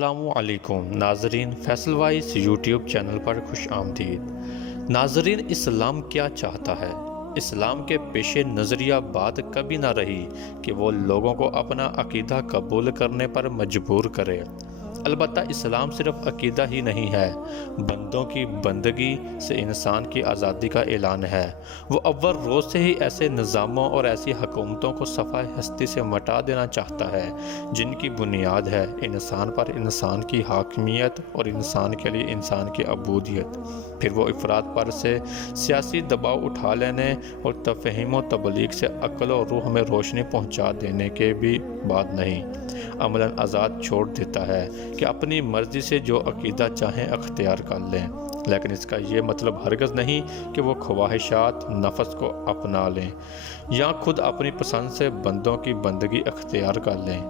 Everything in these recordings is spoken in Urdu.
السلام علیکم ناظرین، فیصل وائس یوٹیوب چینل پر خوش آمدید۔ ناظرین، اسلام کیا چاہتا ہے؟ اسلام کے پیش نظریہ بات کبھی نہ رہی کہ وہ لوگوں کو اپنا عقیدہ قبول کرنے پر مجبور کرے۔ البتہ اسلام صرف عقیدہ ہی نہیں ہے، بندوں کی بندگی سے انسان کی آزادی کا اعلان ہے۔ وہ اول روز سے ہی ایسے نظاموں اور ایسی حکومتوں کو صفحہ ہستی سے مٹا دینا چاہتا ہے جن کی بنیاد ہے انسان پر انسان کی حاکمیت اور انسان کے لیے انسان کی عبودیت۔ پھر وہ افراد پر سے سیاسی دباؤ اٹھا لینے اور تفہیم و تبلیغ سے عقل و روح میں روشنی پہنچا دینے کے بھی بعد نہیں، عملاً آزاد چھوڑ دیتا ہے کہ اپنی مرضی سے جو عقیدہ چاہیں اختیار کر لیں، لیکن اس کا یہ مطلب ہرگز نہیں کہ وہ خواہشات نفس کو اپنا لیں یا خود اپنی پسند سے بندوں کی بندگی اختیار کر لیں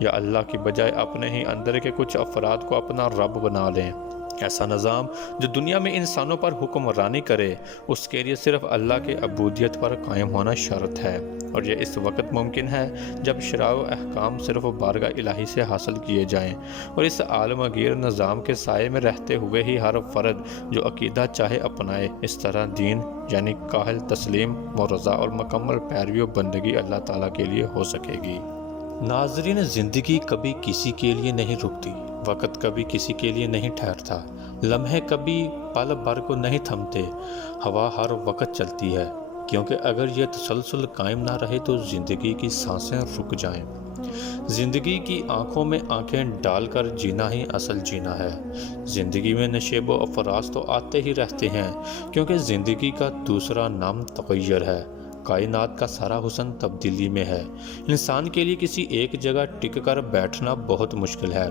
یا اللہ کی بجائے اپنے ہی اندر کے کچھ افراد کو اپنا رب بنا لیں۔ ایسا نظام جو دنیا میں انسانوں پر حکمرانی کرے، اس کے لیے صرف اللہ کی عبودیت پر قائم ہونا شرط ہے، اور یہ اس وقت ممکن ہے جب شرع و احکام صرف بارگاہ الہی سے حاصل کیے جائیں، اور اس عالمگیر نظام کے سائے میں رہتے ہوئے ہی ہر فرد جو عقیدہ چاہے اپنائے۔ اس طرح دین یعنی کاہل تسلیم و رضا اور مکمل پیروی و بندگی اللہ تعالیٰ کے لیے ہو سکے گی۔ ناظرین، زندگی کبھی کسی کے لیے نہیں رکتی، وقت کبھی کسی کے لیے نہیں ٹھہرتا، لمحے کبھی پل بھر کو نہیں تھمتے، ہوا ہر وقت چلتی ہے، کیونکہ اگر یہ تسلسل قائم نہ رہے تو زندگی کی سانسیں رک جائیں۔ زندگی کی آنکھوں میں آنکھیں ڈال کر جینا ہی اصل جینا ہے۔ زندگی میں نشیب و افراز تو آتے ہی رہتے ہیں، کیونکہ زندگی کا دوسرا نام تغیر ہے۔ کائنات کا سارا حسن تبدیلی میں ہے۔ انسان کے لیے کسی ایک جگہ ٹک کر بیٹھنا بہت مشکل ہے۔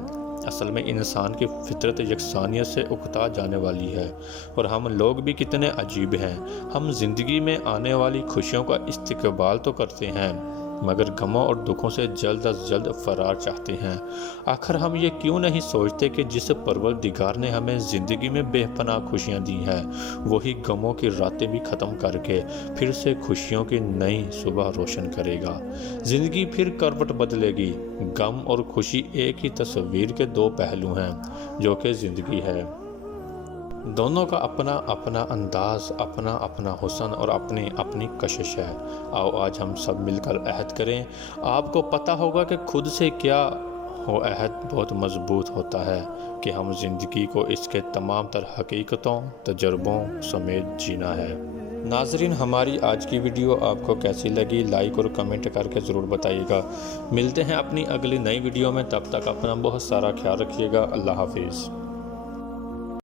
اصل میں انسان کی فطرت یکسانیت سے اکتا جانے والی ہے، اور ہم لوگ بھی کتنے عجیب ہیں۔ ہم زندگی میں آنے والی خوشیوں کا استقبال تو کرتے ہیں، مگر غموں اور دکھوں سے جلد از جلد فرار چاہتے ہیں۔ آخر ہم یہ کیوں نہیں سوچتے کہ جس پروردگار نے ہمیں زندگی میں بے پناہ خوشیاں دی ہیں، وہی غموں کی راتیں بھی ختم کر کے پھر سے خوشیوں کی نئی صبح روشن کرے گا۔ زندگی پھر کروٹ بدلے گی۔ غم اور خوشی ایک ہی تصویر کے دو پہلو ہیں جو کہ زندگی ہے۔ دونوں کا اپنا اپنا انداز، اپنا اپنا حسن اور اپنی اپنی کشش ہے۔ آؤ آج ہم سب مل کر عہد کریں۔ آپ کو پتہ ہوگا کہ خود سے کیا ہو عہد بہت مضبوط ہوتا ہے کہ ہم زندگی کو اس کے تمام تر حقیقتوں، تجربوں سمیت جینا ہے۔ ناظرین، ہماری آج کی ویڈیو آپ کو کیسی لگی؟ لائک اور کمنٹ کر کے ضرور بتائیے گا۔ ملتے ہیں اپنی اگلی نئی ویڈیو میں، تب تک اپنا بہت سارا خیال رکھیے گا۔ اللہ حافظ۔